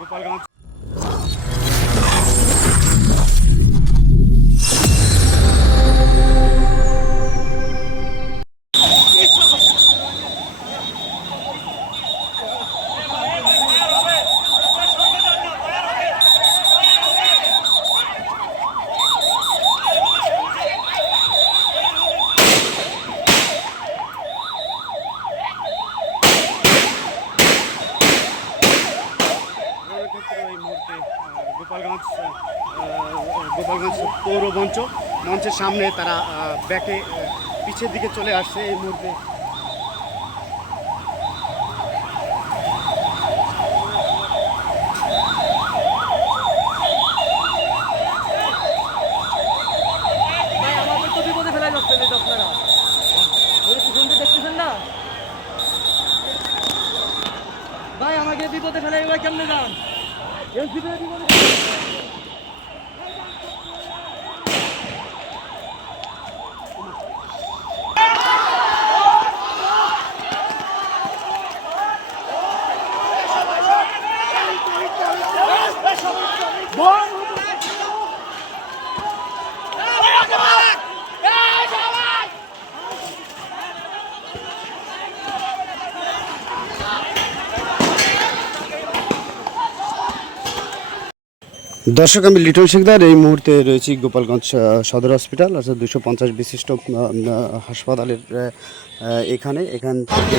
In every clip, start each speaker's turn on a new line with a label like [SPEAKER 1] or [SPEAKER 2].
[SPEAKER 1] গোপালগঞ্জ গোপালগঞ্জ গোপালগঞ্জ পৌর মঞ্চ, মঞ্চের সামনে তারা ব্যাকে পিছের দিকে চলে আসছে এই মুহূর্তে।
[SPEAKER 2] ভাই আমাকে বিপদে ফেলাই ভাই, কেমনে যান? এই বিপদে বিপদে
[SPEAKER 1] দর্শক, আমি লিটন শিকদার। এই মুহূর্তে রয়েছি গোপালগঞ্জ সদর হসপিটাল, অর্থাৎ দুশো পঞ্চাশ বিশিষ্ট হাসপাতালের এখানে, এখান থেকে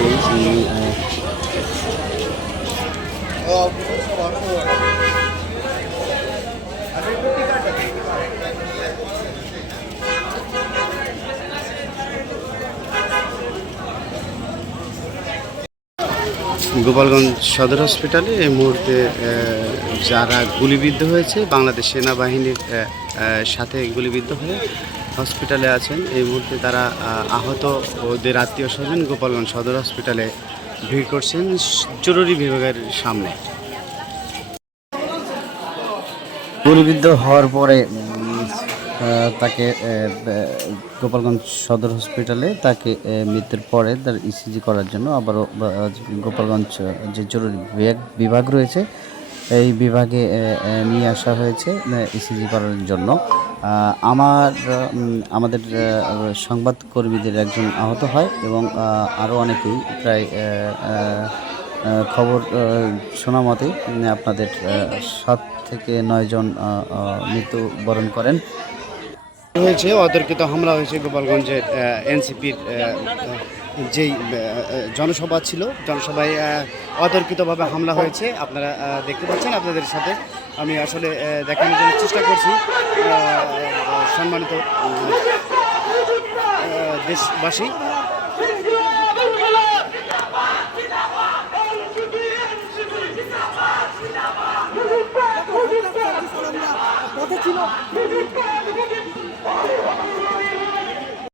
[SPEAKER 1] গোপালগঞ্জ সদর হসপিটালে এই মুহূর্তে যারা গুলিবিদ্ধ হয়েছে, বাংলাদেশ সেনাবাহিনীর সাথে গুলিবিদ্ধ হয়ে হসপিটালে আছেন, এই মুহূর্তে তারা আহত ওদের আত্মীয় স্বজন গোপালগঞ্জ সদর হসপিটালে ভিড় করছেন জরুরি বিভাগের সামনে। গুলিবিদ্ধ হওয়ার পরে তাকে গোপালগঞ্জ সদর হসপিটালে তাকে মৃত্যুর পরে তার ইসিজি করার জন্য আবারও গোপালগঞ্জ, যে জরুরি বিভাগ বিভাগ রয়েছে, এই বিভাগে নিয়ে আসা হয়েছে ইসিজি করার জন্য। আমার আমাদের সংবাদকর্মীদের একজন আহত হয় এবং আরও অনেকেই প্রায় খবর শোনা মতে আপনাদের সাত থেকে নয়জন মৃত্যুবরণ করেন। হয়েছে, অতর্কিত হামলা হয়েছে গোপালগঞ্জের এনসিপির যেই জনসভা ছিল, জনসভায় অতর্কিতভাবে হামলা হয়েছে। আপনারা দেখতে পাচ্ছেন আপনাদের সাথে। আমি আসলে দেখানোর জন্য চেষ্টা করছি। সম্মানিত দেশবাসী।
[SPEAKER 2] ছিল। Come on.